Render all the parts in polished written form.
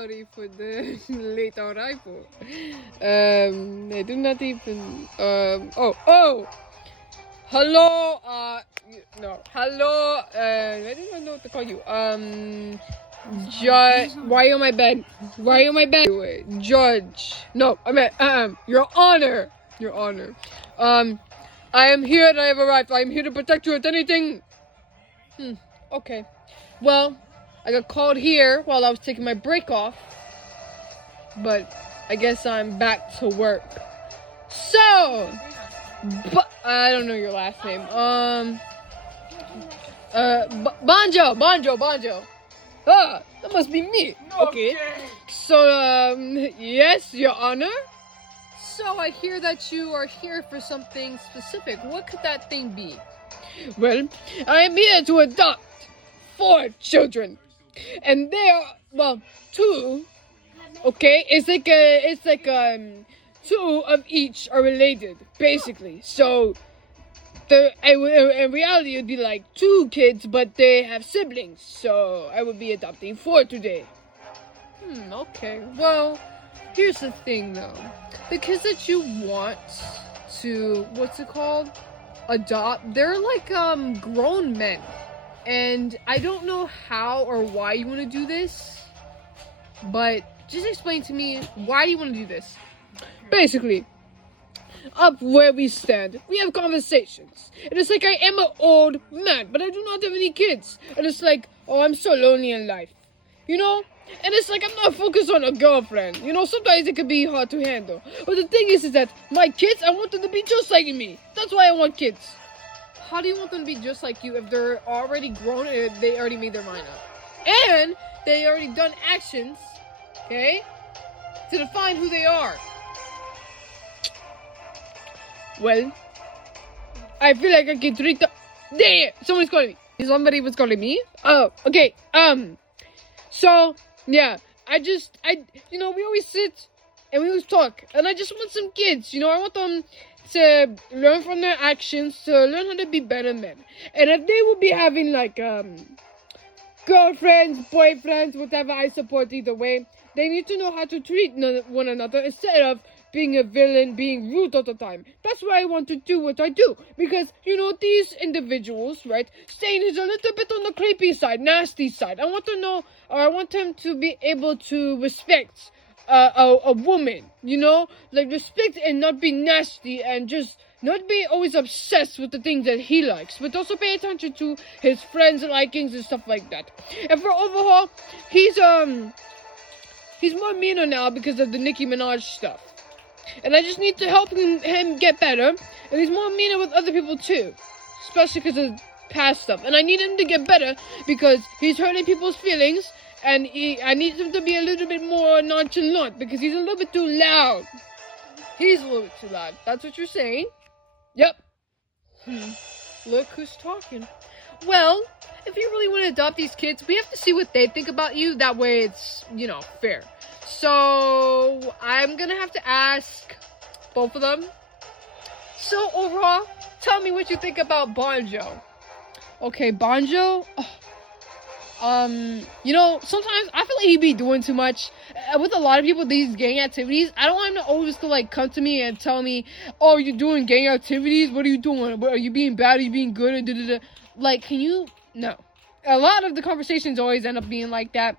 sorry for the late arrival. I do not even. Oh. Hello. No. Hello. I don't even know what to call you. Judge. Why on my bed? Why on my bed? Judge. No. I meant. Your Honor. Your Honor. I am here and I have arrived. I am here to protect you at anything. Okay. Well, I got called here while I was taking my break off. But I guess I'm back to work. So, I don't know your last name. Bonjo. Ah, that must be me. Okay. So, yes, Your Honor. So I hear that you are here for something specific. What could that thing be? Well, I am here to adopt 4 children, and they are, well, 2. Okay, it's like 2 of each are related, basically. So in reality, it'd be like 2 kids, but they have siblings. So I would be adopting 4 today. Okay. Well, here's the thing, though. The kids that you want to, adopt, they're like grown men. And I don't know how or why you want to do this, but just explain to me, why do you want to do this? Basically, up where we stand, we have conversations. And it's like I am an old man, but I do not have any kids. And it's like, oh, I'm so lonely in life. You know? And it's like I'm not focused on a girlfriend. You know, sometimes it can be hard to handle. But the thing is that my kids, I want them to be just like me. That's why I want kids. How do you want them to be just like you if they're already grown and they already made their mind up? And they already done actions, okay, to define who they are. Well, I feel like I can treat the... Damn! Someone's calling me. Somebody was calling me? Oh, okay. So, yeah. We always sit and we always talk. And I just want some kids, I want them to learn from their actions, to learn how to be better men. And if they will be having, like, girlfriends, boyfriends, whatever, I support either way. They need to know how to treat one another instead of being a villain, being rude all the time. That's why I want to do what I do. Because, these individuals, right, Stain is a little bit on the creepy side, nasty side. I want them to be able to respect a woman, like respect and not be nasty and just not be always obsessed with the things that he likes, but also pay attention to his friends' likings and stuff like that. And for overhaul, he's more meaner now because of the Nicki Minaj stuff. And I just need to help him get better. And he's more meaner with other people too, especially because of past stuff. And I need him to get better because he's hurting people's feelings. And I need him to be a little bit more nonchalant because he's a little bit too loud. He's a little bit too loud. That's what you're saying? Yep. Look who's talking. Well, if you really want to adopt these kids, we have to see what they think about you. That way it's, fair. So, I'm gonna have to ask both of them. So, overall, tell me what you think about Bonjo. Okay, Bonjo? Sometimes I feel like he be doing too much. With a lot of people, these gang activities, I don't want him to always come to me and tell me, oh, you're doing gang activities? What are you doing? Are you being bad? Are you being good? Like, no. A lot of the conversations always end up being like that.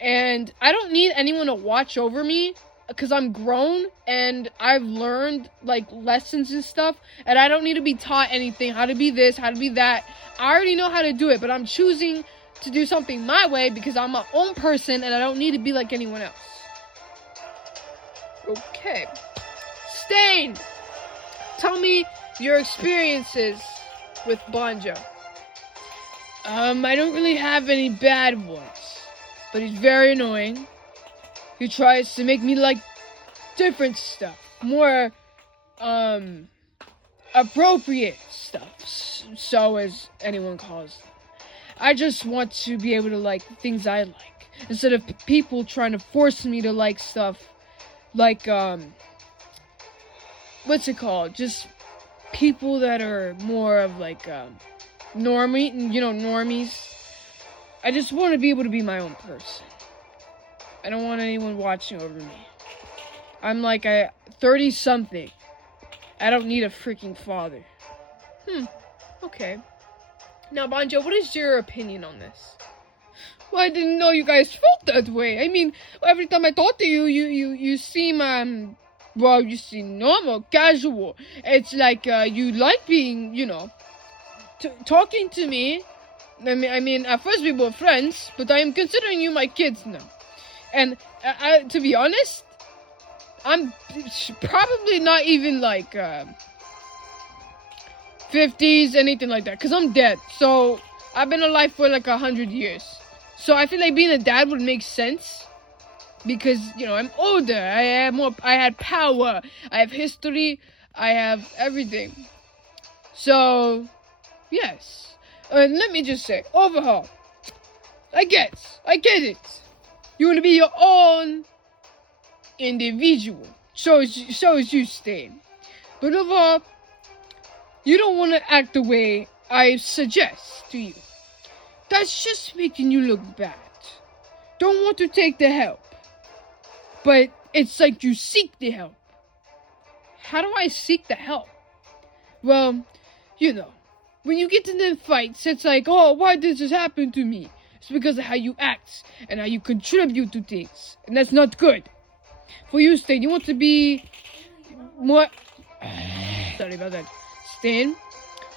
And I don't need anyone to watch over me because I'm grown and I've learned, like, lessons and stuff. And I don't need to be taught anything, how to be this, how to be that. I already know how to do it, but I'm choosing to do something my way because I'm my own person and I don't need to be like anyone else. Okay. Stain! Tell me your experiences with Bonjo. I don't really have any bad ones. But he's very annoying. He tries to make me like different stuff. More, appropriate stuff. So as anyone calls them. I just want to be able to like things I like. Instead of people trying to force me to like stuff. Like, what's it called? Just people that are more of like, normies. I just want to be able to be my own person. I don't want anyone watching over me. I'm like a 30-something. I don't need a freaking father. Okay. Now, Banjo, what is your opinion on this? Well, I didn't know you guys felt that way. I mean, every time I talk to you, you seem, well, you seem normal, casual. It's like, you like being, talking to me. I mean, at first we were friends, but I am considering you my kids now. And, to be honest, I'm probably not even, like, 50s, anything like that, because I'm dead. So, I've been alive for, like, 100 years. So, I feel like being a dad would make sense. Because, I'm older, I had power, I have history, I have everything. So, yes. And let me just say, overhaul, I get it. You want to be your own individual. So is you, Stain. But overall, you don't want to act the way I suggest to you. That's just making you look bad. Don't want to take the help. But it's like you seek the help. How do I seek the help? Well, when you get in the fights, it's like, oh, why did this happen to me? It's because of how you act and how you contribute to things. And that's not good. For you, Stan, you want to be more... Sorry about that. Stan,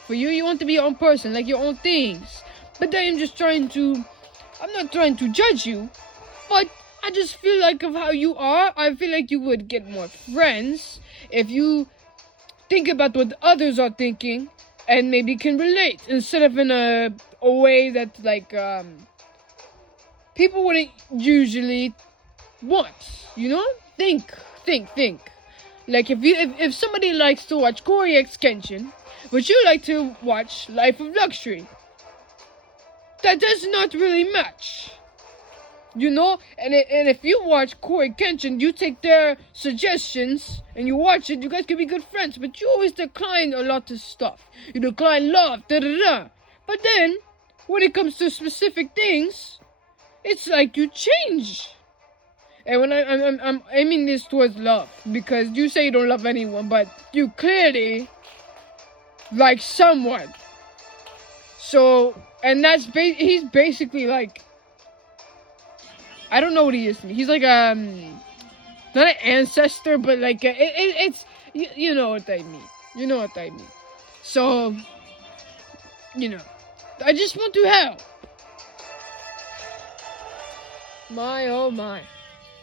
for you want to be your own person, like your own things. But I am just I'm not trying to judge you, but I just feel like of how you are, I feel like you would get more friends if you think about what others are thinking and maybe can relate instead of in a way that like people wouldn't usually want, Think. Like if somebody likes to watch Corey X Kenshin, would you like to watch Life of Luxury? That does not really match. And if you watch Corey Kenshin, you take their suggestions and you watch it, you guys can be good friends, but you always decline a lot of stuff. You decline love, da-da-da. But then, when it comes to specific things, it's like you change. And when I'm aiming this towards love, because you say you don't love anyone, but you clearly like someone. So, and he's basically like, I don't know what he is to me. He's like, not an ancestor, but like, it's, you know what I mean. You know what I mean. So, I just want to help. My, oh my.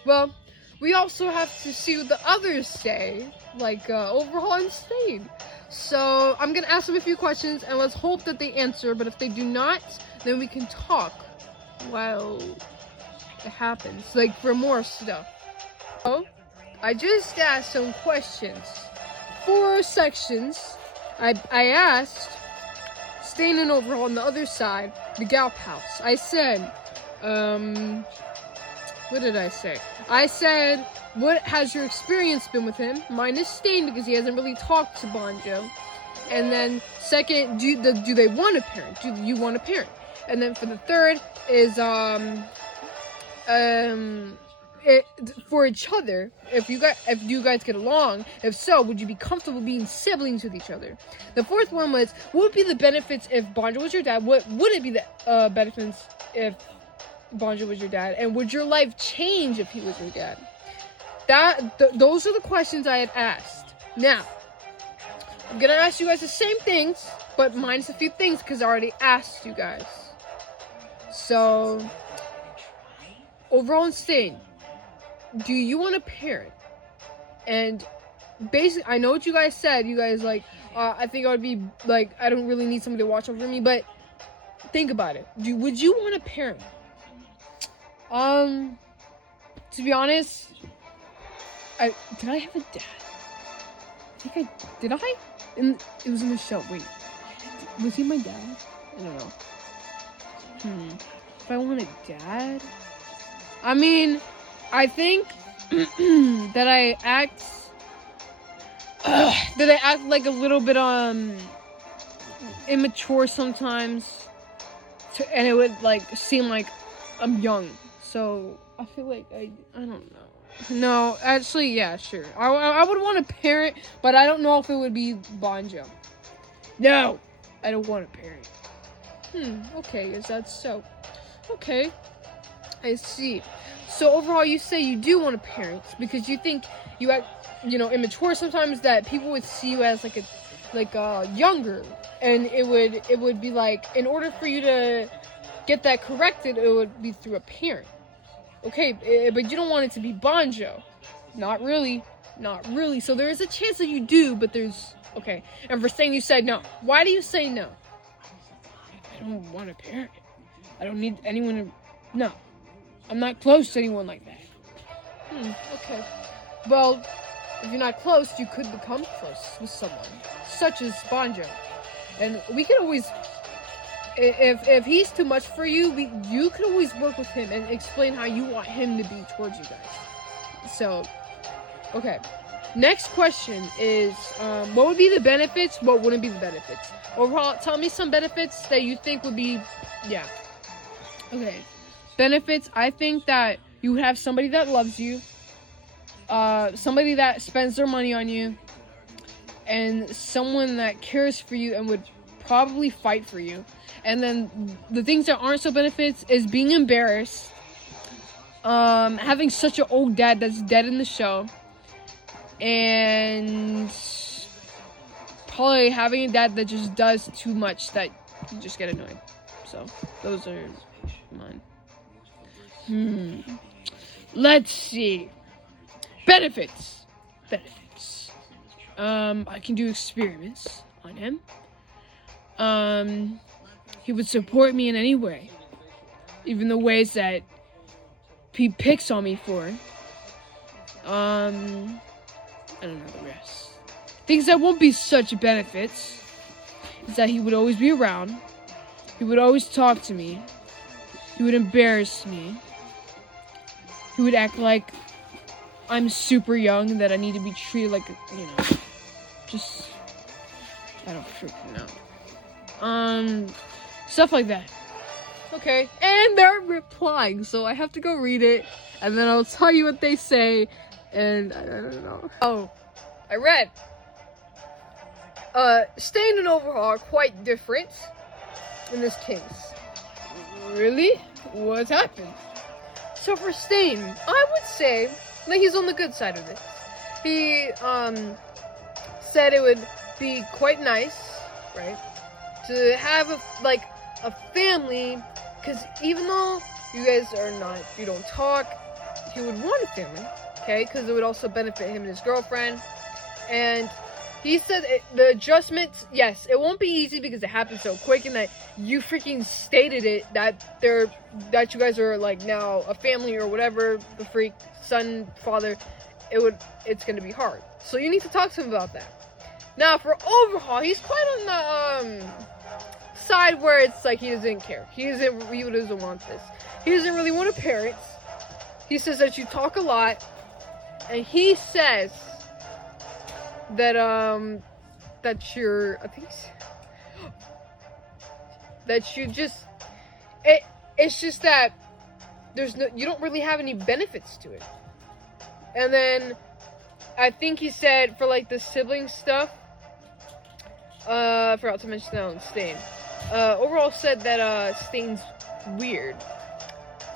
Well, we also have to see what the others say, like, Overhaul and Stain. So, I'm gonna ask them a few questions, and let's hope that they answer, but if they do not, then we can talk. Well... it happens, like for more stuff. So, I just asked some questions. 4 sections. I asked Stain and Overhaul on the other side, the Galp House. I said, what did I say? I said, what has your experience been with him? Mine is Stain because he hasn't really talked to Banjo. And then second, do they want a parent? Do you want a parent? And then for the third is, for each other, if you guys get along, if so, would you be comfortable being siblings with each other? The fourth one was, what would be the benefits if Banjo was your dad? What would it be the benefits if Banjo was your dad? And would your life change if he was your dad? Those are the questions I had asked. Now, I'm gonna ask you guys the same things, but minus a few things because I already asked you guys. So, Overhaul and Stain, do you want a parent? And basically, I know what you guys said. You guys like, I think I would be like, I don't really need somebody to watch over me. But think about it. Would you want a parent? To be honest, did I have a dad? Did I? It was in the show. Wait, was he my dad? I don't know. If I want a dad. I mean, I think that I act like a little bit immature sometimes, and it would like seem like I'm young, so I feel like I don't know. No, actually, yeah, sure. I would want a parent, but I don't know if it would be Banjo. No, I don't want a parent. Okay, is that so? Okay, I see. So overall, you say you do want a parent because you think you act, immature sometimes, that people would see you as like younger, and it would be like, in order for you to get that corrected, it would be through a parent. Okay, but you don't want it to be Banjo. Not really. So there is a chance that you do, but there's... Okay, and for saying you said no. Why do you say no? I don't want a parent. I don't need anyone to... No. I'm not close to anyone like that. Okay. Well, if you're not close, you could become close with someone, such as Banjo. And we could always... If he's too much for you, you could always work with him and explain how you want him to be towards you guys. So, okay. Next question is, what would be the benefits? What wouldn't be the benefits? Overall, tell me some benefits that you think would be, yeah. Okay. Benefits, I think that you would have somebody that loves you, somebody that spends their money on you, and someone that cares for you and would probably fight for you. And then the things that aren't so benefits is being embarrassed, having such an old dad that's dead in the show, and probably having a dad that just does too much that you just get annoyed. So those are mine. Let's see. Benefits. I can do experiments on him. He would support me in any way, even the ways that he picks on me for. I don't know the rest. Things that won't be such benefits is that he would always be around. He would always talk to me. He would embarrass me. He would act like I'm super young and that I need to be treated like, just, I don't freaking know. Stuff like that. Okay, and they're replying, so I have to go read it, and then I'll tell you what they say, and I don't know. Oh, I read. Stain and Overhaul are quite different in this case. Really? What's happened? So for Stain, I would say that he's on the good side of this. He, said it would be quite nice, right, to have a family, because even though you guys you don't talk, he would want a family, okay, because it would also benefit him and his girlfriend. And he said the adjustments, yes, it won't be easy because it happened so quick, and that you freaking stated it, that you guys are now a family or whatever, the freak, son, father, it's gonna be hard. So you need to talk to him about that. Now for Overhaul, he's quite on the side where it's like he doesn't care. He doesn't want this. He doesn't really want a parent. He says that you talk a lot, and he says that it's just that you don't really have any benefits to it. And then I think he said for the sibling stuff, I forgot to mention that on Stain. Overall said that Stain's weird,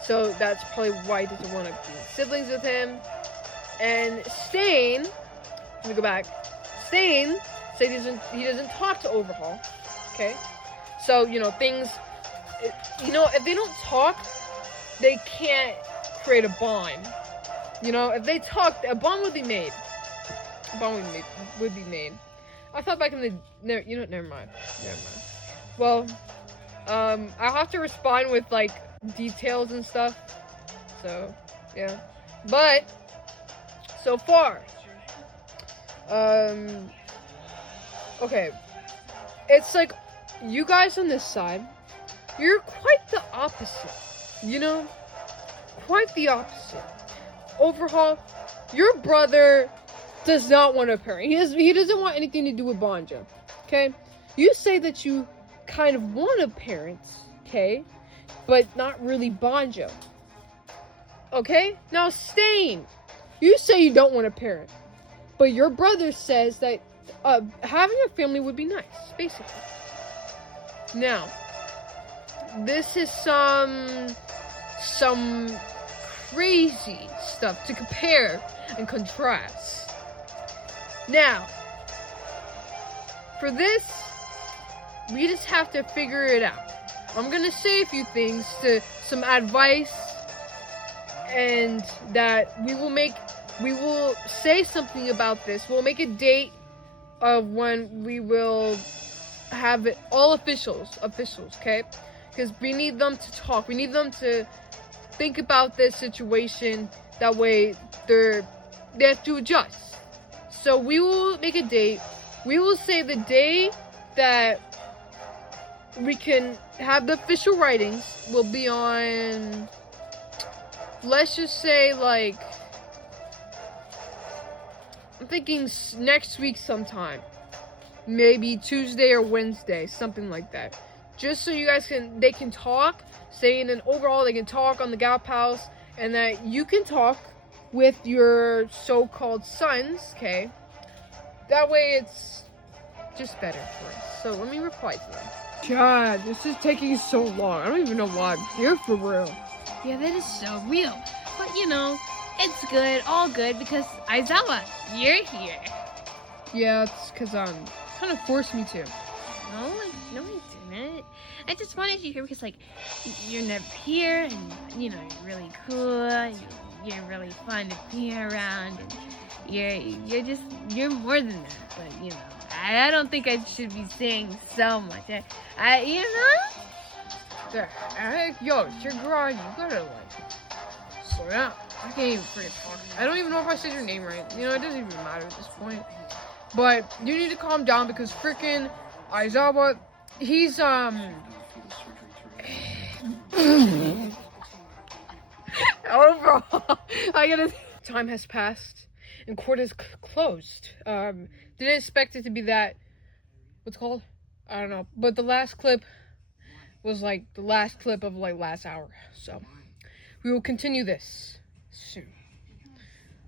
so that's probably why he doesn't want to be siblings with him. And Stain, let me go back. Stain said he doesn't talk to Overhaul. Okay, so things. If they don't talk, they can't create a bond. If they talk, a bond would be made. I thought back in the... Never mind. Well, I'll have to respond with, details and stuff. So, yeah. But, so far, okay. It's you guys on this side, you're quite the opposite. Quite the opposite. Overhaul, your brother does not want a parent. He doesn't want anything to do with Banjo. Okay? You say that you kind of want a parent, okay? but not really Banjo. Okay? Now, Stain, you say you don't want a parent, but your brother says that having a family would be nice, basically. Now, this is some crazy stuff to compare and contrast. Now, for this, we just have to figure it out. I'm gonna say a few things, some advice, and that we will say something about this. We'll make a date of when we will have it all officials, okay? Because we need them to talk. We need them to think about this situation. That way they have to adjust. So we will make a date. We will say the day that we can have the official writings will be on, let's just say, like, I'm thinking next week sometime. Maybe Tuesday or Wednesday, something like that. Just so you guys they can talk, saying and overall they can talk on the Gap House, and that you can talk with your so-called sons, okay? That way it's just better for us. So let me reply to them. God, this is taking so long. I don't even know why I'm here for real. Yeah, that is so real. But you know, it's good, all good, because Aizawa, you're here. Yeah, it's because kind of forced me to. No, I didn't. I just wanted you here because, like, you're never here, and you know, you're really cool. You're really fun to be around, and you're more than that. But you know, I don't think I should be saying so much. I you know. The heck, yo, it's your garage. You gotta like slow down. I can't even freaking talk. I don't even know if I said your name right. You know, it doesn't even matter at this point. But you need to calm down because freaking Aizawa, he's overall, time has passed and court is closed. Didn't expect it to be that. What's it called? I don't know. But the last clip was like the last clip of like last hour. So we will continue this soon.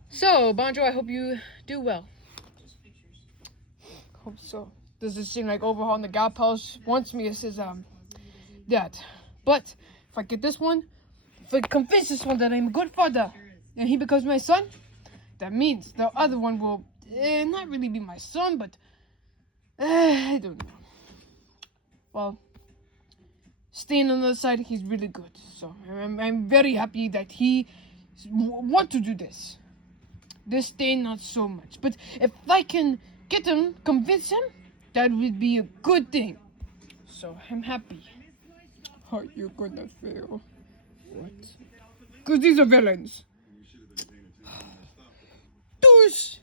So Banjo, I hope you do well. Hope so. Does it seem like overhaul in the Gap House wants me as his dad? But if I get this one, if I convince this one that I'm a good father and he becomes my son, that means the other one will not really be my son, but I don't know. Well, staying on the other side, he's really good. So I'm very happy that he want to do this. This thing, not so much. But if I can get him, convince him, that would be a good thing. So I'm happy. How you gonna feel? What? Because these are villains. Douche!